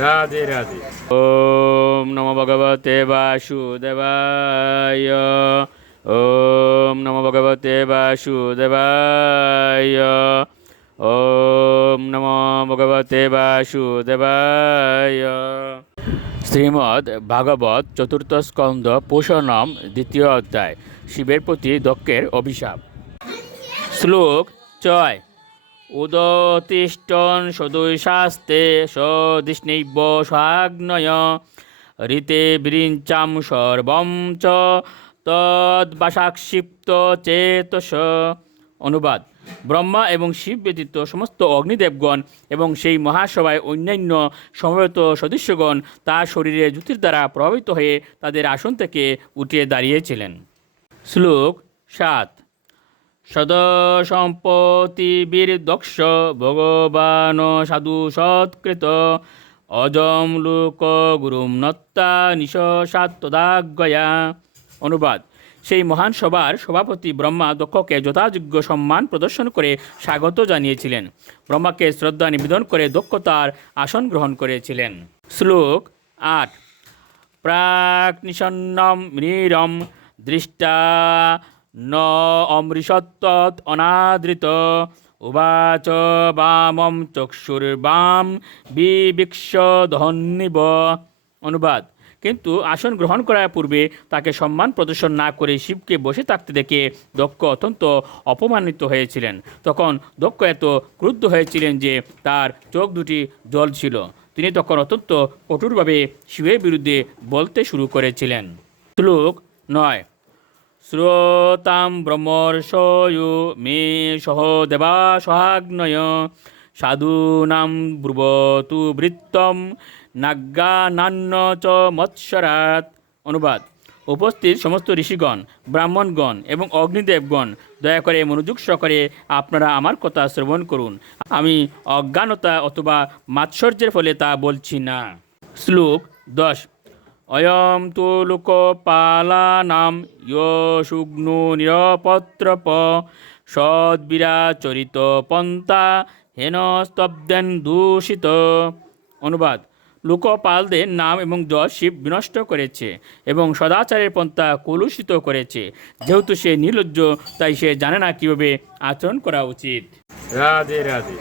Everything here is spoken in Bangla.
রাধে রাধে। ওম নমো ভগবতে বাসুদেবায়। ওম নমো ভগবতে বাসুদেবায়। ওম নমো ভগবতে বাসুদেবায়। শ্রীমদ্ ভাগবত চতুর্থ স্কন্ধ পোষণম দ্বিতীয় অধ্যায়। শিবের প্রতি দক্ষের অভিশাপ। শ্লোক 6। উদতিষ্ঠন সদৈশাস্তে সদিষ্ণৈব স্বাগ্নয় ঋতে বিরিঞ্চাম সর্বম চ তদ্বাসাক্ষিপ্ত চেতস। অনুবাদ: ব্রহ্মা এবং শিব ব্যতীত সমস্ত অগ্নিদেবগণ এবং সেই মহাসভায় অন্যান্য সমবেত সদস্যগণ তার শরীরে জ্যোতির দ্বারা প্রভাবিত হয়ে তাদের আসন থেকে উঠে দাঁড়িয়েছিলেন। শ্লোক 7। সদসম্পত্তিবির্দক্ষ ভগবান সাধু সৎকৃত অজম লোক গুরুম নত্তা নিশসাত্তদাজ্ঞয়া। অনুবাদ: সেই মহান সভার সভাপতি ব্রহ্মা দক্ষকে যথাযোগ্য সম্মান প্রদর্শন করে স্বাগত জানিয়েছিলেন। ব্রহ্মাকে শ্রদ্ধা নিবেদন করে দক্ষ তার আসন গ্রহণ করেছিলেন। শ্লোক 8। প্রাক নিষন্নম নীরম দৃষ্টা ন অমৃষত্তৎ অনাদৃত উবাচ বামম চক্ষুর্বাম বিবিক্ষ দহন্নিব। অনুবাদ: কিন্তু আসন গ্রহণ করার পূর্বে তাকে সম্মান প্রদর্শন না করে শিবকে বসে থাকতে দেখে দক্ষ অত্যন্ত অপমানিত হয়েছিলেন। তখন দক্ষ এত ক্রুদ্ধ হয়েছিলেন যে তার চোখ দুটি জ্বলছিল। তিনি তখন অত্যন্ত কঠোরভাবে শিবের বিরুদ্ধে বলতে শুরু করেছিলেন। শ্লোক 9। শ্রোতাম ব্রহ্মর্ষয়ো মে সহ দেবা সহাগ্নয় সাধূনাম ব্রুবতু বৃত্তম নাজ্ঞানান্য চ মৎসরাত। অনুবাদ: উপস্থিত সমস্ত ঋষিগণ, ব্রাহ্মণগণ এবং অগ্নিদেবগণ, দয়া করে মনোযোগ সহকারে আপনারা আমার কথা শ্রবণ করুন। আমি অজ্ঞানতা অথবা মাৎসর্যের ফলে তা বলছি না। শ্লোক 10। অয়ম তো লোকপালানাম ইয় সুগ্নো নিরপত্রপ সদ্বিরাচরিত পন্থা হেন স্তব্ধেন দূষিত। অনুবাদ: লোকপালদের নাম এবং যশ শিব বিনষ্ট করেছে এবং সদাচারের পন্থা কলুষিত করেছে। যেহেতু সে নির্লজ্জ, তাই সে জানে না কিভাবে আচরণ করা উচিত। রাধে রাধে।